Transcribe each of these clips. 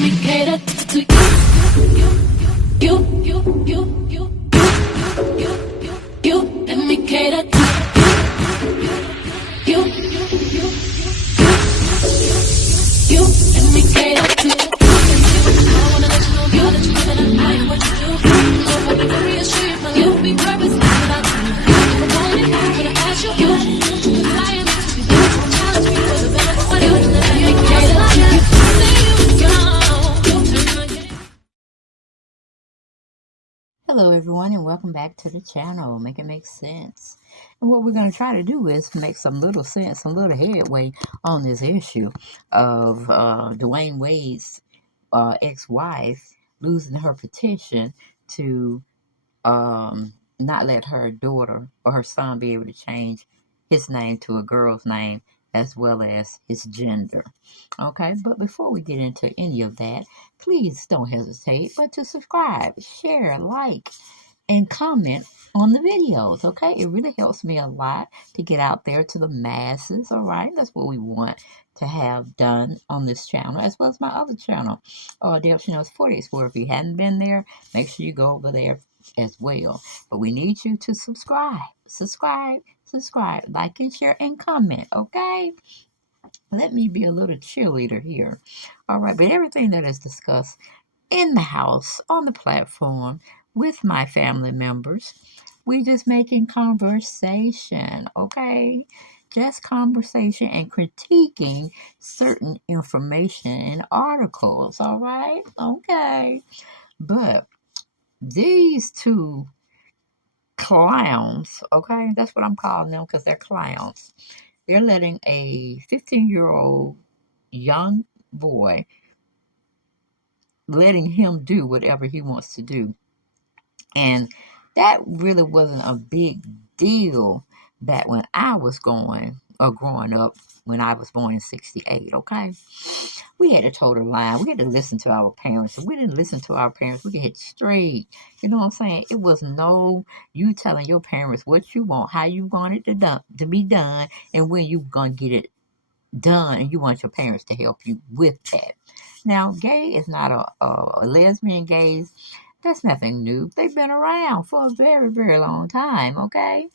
me cater to you. Let me cater to you. Let me cater to you. I wanna let you know, girl, that you know that I like what you do. So if I be very straight, my life will be purpose without you. If I want it, I'm gonna ask you. Cause I am to be there. Challenge me for the better for you. Let me cater to you. Hello everyone and welcome back to the channel. Make it make sense. And what we're going to try to do is make some little sense, some little headway on this issue of DwayneWade's ex-wife losing her petition to not let her daughter or her son be able to change his name to a girl's name as well as his gender. Okay, but before we get into any of that, please don't hesitate but to subscribe, share, like, and comment on the videos. Okay, it really helps me a lot to get out there to the masses. All right, that's what we want to have done on this channel as well as my other channel, Dale Chanel's 40 where if you hadn't been there, make sure you go over there as well. But we need you to subscribe, like and share and comment. Okay, let me be a little cheerleader here. All right, but everything that is discussed in the house, on the platform, with my family members, we just making conversation, okay? Just conversation and critiquing certain information and articles, all right? Okay. But these two clowns, okay? That's what I'm calling them because they're clowns. They're letting a 15-year-old young boy, letting him do whatever he wants to do. And that really wasn't a big deal back when I was growing up, when I was born in 68, okay? We had a total line. We had to listen to our parents. If we didn't listen to our parents, we could hit straight. You know what I'm saying? It was no you telling your parents what you want, how you want it to be done, and when you going to get it done, and you want your parents to help you with that. Now, gay is not a lesbian, gays, that's nothing new. They've been around for a very, very long time, okay?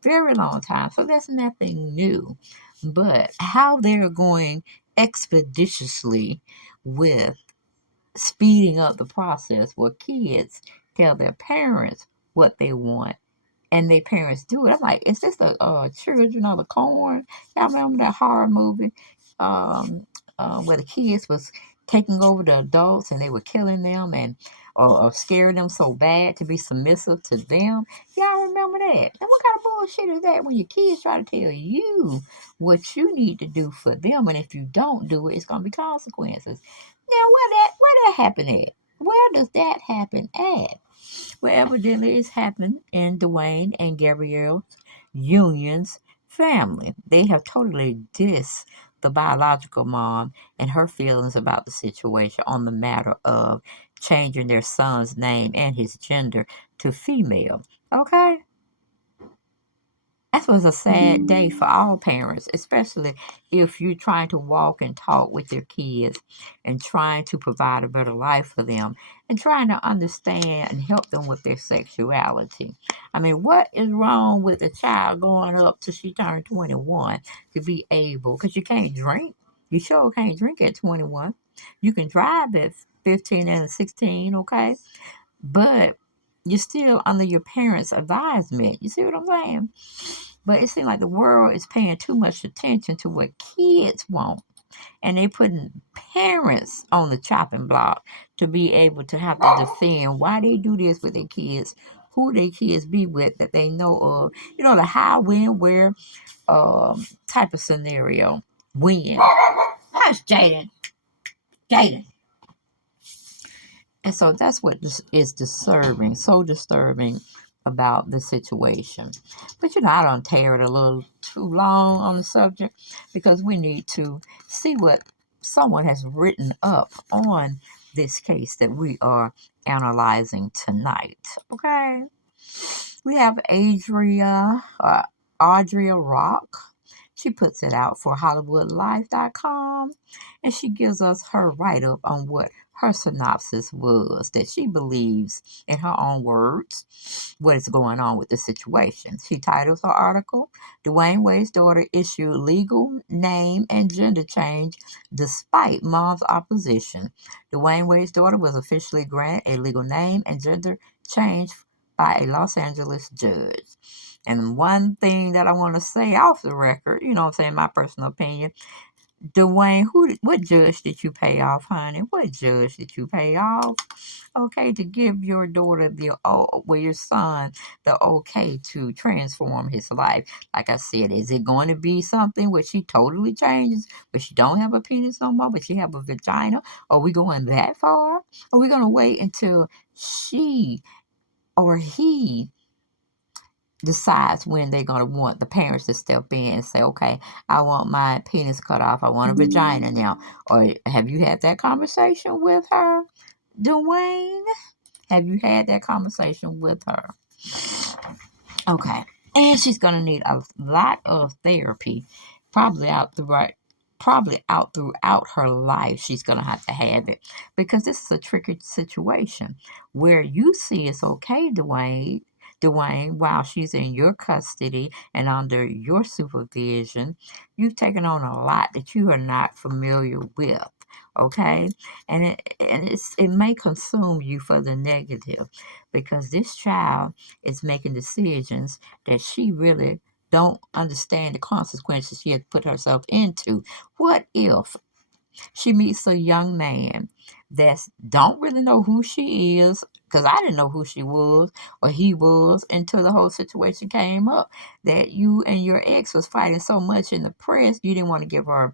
Very long time. So that's nothing new. But how they're going expeditiously with speeding up the process where kids tell their parents what they want and their parents do it. I'm like, is this the Children of the Corn? Y'all remember that horror movie where the kids was taking over the adults and they were killing them and or scaring them so bad to be submissive to them? Y'all remember that? And what kind of bullshit is that when your kids try to tell you what you need to do for them, and if you don't do it, it's gonna be consequences? Now, where that happen at? Where does that happen at? Well, evidently it's happened in Dwayne and Gabrielle's Union's family. They have totally dissed the biological mom and her feelings about the situation on the matter of changing their son's name and his gender to female. Okay? That was a sad day for all parents, especially if you're trying to walk and talk with your kids and trying to provide a better life for them and trying to understand and help them with their sexuality. I mean, what is wrong with a child going up till she turned 21 to be able, because you can't drink. You sure can't drink at 21. You can drive at 15 and 16, okay? But you're still under your parents' advisement. You see what I'm saying? But it seems like the world is paying too much attention to what kids want. And they putting parents on the chopping block to be able to have to defend why they do this with their kids, who their kids be with that they know of. You know, the how, when, where type of scenario. When. Hush, Jaden. Jaden. And so that's what is disturbing, so disturbing about the situation. But I don't tear it a little too long on the subject because we need to see what someone has written up on this case that we are analyzing tonight. Okay? We have Audria Rock. She puts it out for HollywoodLife.com, and she gives us her write up on what her synopsis was, that she believes, in her own words, what is going on with the situation. She titles her article, Dwayne Wade's daughter issued legal name and gender change despite mom's opposition. Dwayne Wade's daughter was officially granted a legal name and gender change by a Los Angeles judge. And one thing that I want to say off the record, you know what I'm saying, my personal opinion, Dwayne, what judge did you pay off, honey? What judge did you pay off? Okay, to give your daughter your son, the okay to transform his life. Like I said, is it going to be something where she totally changes, where she don't have a penis no more, but she have a vagina? Are we going that far? Are we going to wait until she or he decides when they're going to want the parents to step in and say, okay, I want my penis cut off. I want a vagina now. Or have you had that conversation with her, Dwayne? Have you had that conversation with her? Okay. And she's going to need a lot of therapy, probably out throughout her life. She's going to have it, because this is a tricky situation where you see it's okay, Dwayne, while she's in your custody and under your supervision, you've taken on a lot that you are not familiar with. Okay, it may consume you for the negative, because this child is making decisions that she really don't understand the consequences she has put herself into. What if she meets a young man that don't really know who she is? Because I didn't know who she was or he was until the whole situation came up, that you and your ex was fighting so much in the press. You didn't want to give her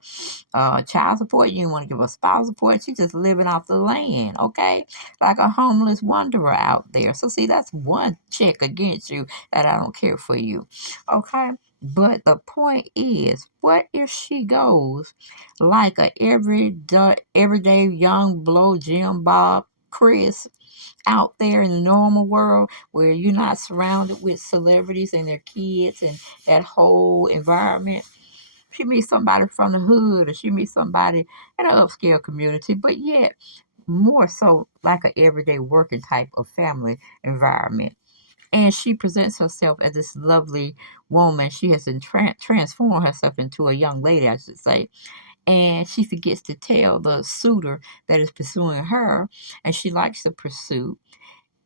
child support. You didn't want to give her spouse support. She's just living off the land, okay? Like a homeless wanderer out there. So see, that's one check against you, that I don't care for you, okay? But the point is, what if she goes like a everyday young blow Jim Bob Chris out there in the normal world, where you're not surrounded with celebrities and their kids and that whole environment? She meets somebody from the hood, or she meets somebody in an upscale community, but yet more so like an everyday working type of family environment. And she presents herself as this lovely woman. She has transformed herself into a young lady, I should say. And she forgets to tell the suitor that is pursuing her, and she likes the pursuit,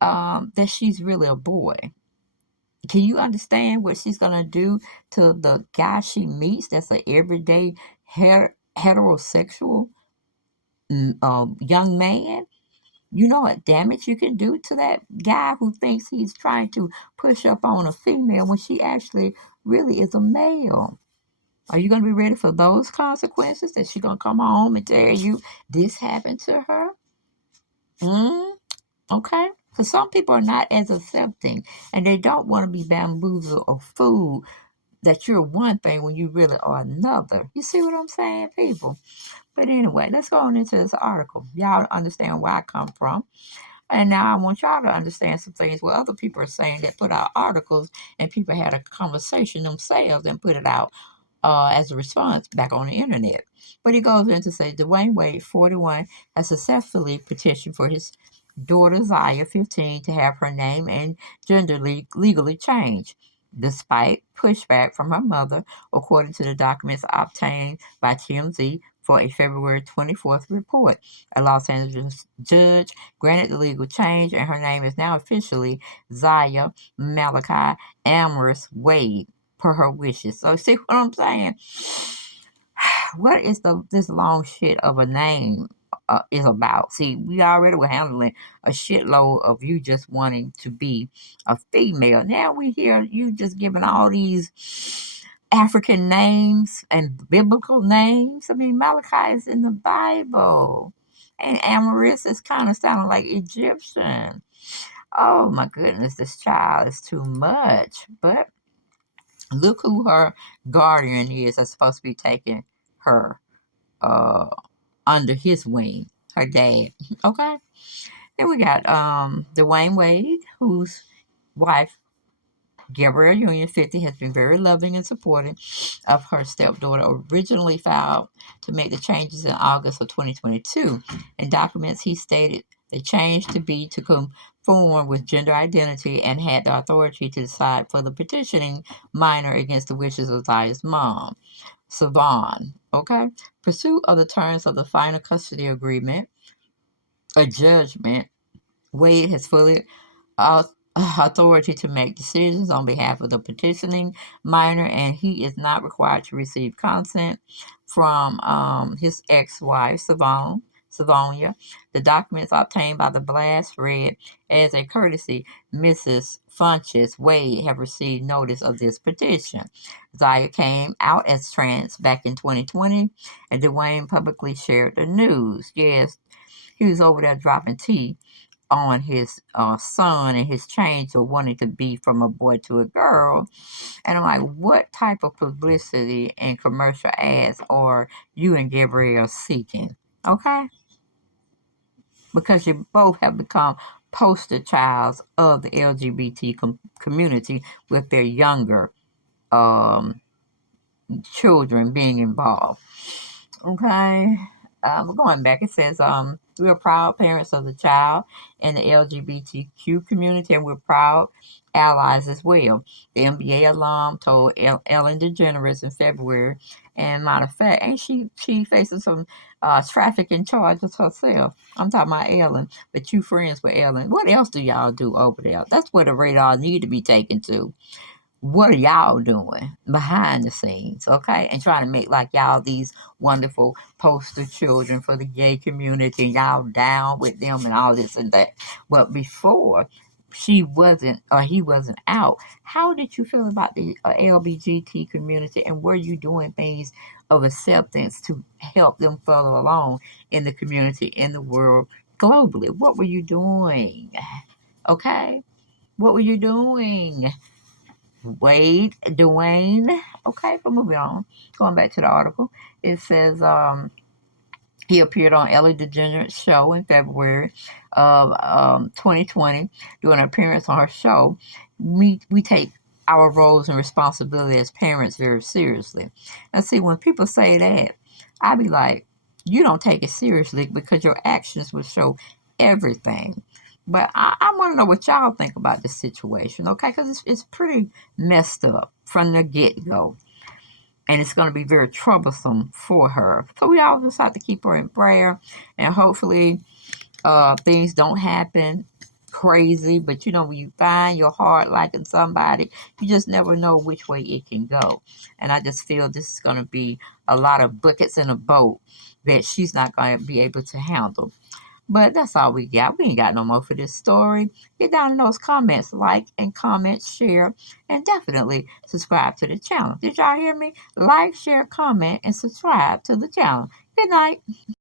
that she's really a boy. Can you understand what she's gonna do to the guy she meets that's an everyday heterosexual young man? You know what damage you can do to that guy who thinks he's trying to push up on a female when she actually really is a male. Are you going to be ready for those consequences, that she's going to come home and tell you this happened to her? Okay? Because some people are not as accepting, and they don't want to be bamboozled or fooled that you're one thing when you really are another. You see what I'm saying, people? But anyway, let's go on into this article. Y'all understand where I come from. And now I want y'all to understand some things where other people are saying, that put out articles and people had a conversation themselves and put it out as a response back on the internet. But he goes in to say Dwayne Wade, 41, has successfully petitioned for his daughter Zaya, 15, to have her name and gender legally changed, despite pushback from her mother, according to the documents obtained by TMZ for a February 24th report. A Los Angeles judge granted the legal change, and her name is now officially Zaya Malachi Amorous Wade, per her wishes. So see what I'm saying? What is this long shit of a name is about? See, we already were handling a shitload of you just wanting to be a female. Now we hear you just giving all these African names and biblical names. I mean, Malachi is in the Bible, and Amorous is kind of sounding like Egyptian. Oh my goodness, this child is too much. But look who her guardian is, that's supposed to be taking her uh, under his wing, her dad. Okay. Then we got Dwayne Wade, whose wife Gabrielle Union, 50, has been very loving and supportive of her stepdaughter, originally filed to make the changes in August of 2022. In documents, he stated the change to be to conform with gender identity and had the authority to decide for the petitioning minor against the wishes of Zaya's mom, Savon. Okay? Pursuit of the terms of the final custody agreement, a judgment, Wade has fully authority to make decisions on behalf of the petitioning minor, and he is not required to receive consent from his ex-wife, Savonia. The documents obtained by the blast read, as a courtesy, Mrs. Funches Wade have received notice of this petition. Zaya came out as trans back in 2020, and Dwayne publicly shared the news. Yes, he was over there dropping tea on his son and his change of wanting to be from a boy to a girl. And I'm like, what type of publicity and commercial ads are you and Gabrielle seeking? Okay? Because you both have become poster childs of the LGBT community with their younger um, children being involved. Okay. Going back, it says, we are proud parents of the child in the LGBTQ community, and we're proud allies as well. The NBA alum told Ellen DeGeneres in February, and matter of fact, ain't she facing some trafficking charges herself? I'm talking about Ellen, but you friends with Ellen. What else do y'all do over there? That's where the radar need to be taken to. What are y'all doing behind the scenes, okay? And trying to make like y'all these wonderful poster children for the gay community, and y'all down with them and all this and that. But before she wasn't or he wasn't out, how did you feel about the LBGT community, and were you doing things of acceptance to help them further along in the community, in the world, globally? What were you doing? Okay? What were you doing? Dwayne. Okay, but moving on. Going back to the article, it says he appeared on Ellen DeGeneres' show in February of 2020. Doing an appearance on her show, we take our roles and responsibility as parents very seriously. And see, when people say that, I be like, you don't take it seriously because your actions will show everything. But I want to know what y'all think about this situation, okay? Because it's pretty messed up from the get go. And it's going to be very troublesome for her. So we all just have to keep her in prayer. And hopefully things don't happen crazy. But you know, when you find your heart liking somebody, you just never know which way it can go. And I just feel this is going to be a lot of buckets in a boat that she's not going to be able to handle. But that's all we got. We ain't got no more for this story. Get down in those comments, like and comment, share, and definitely subscribe to the channel. Did y'all hear me? Like, share, comment, and subscribe to the channel. Good night.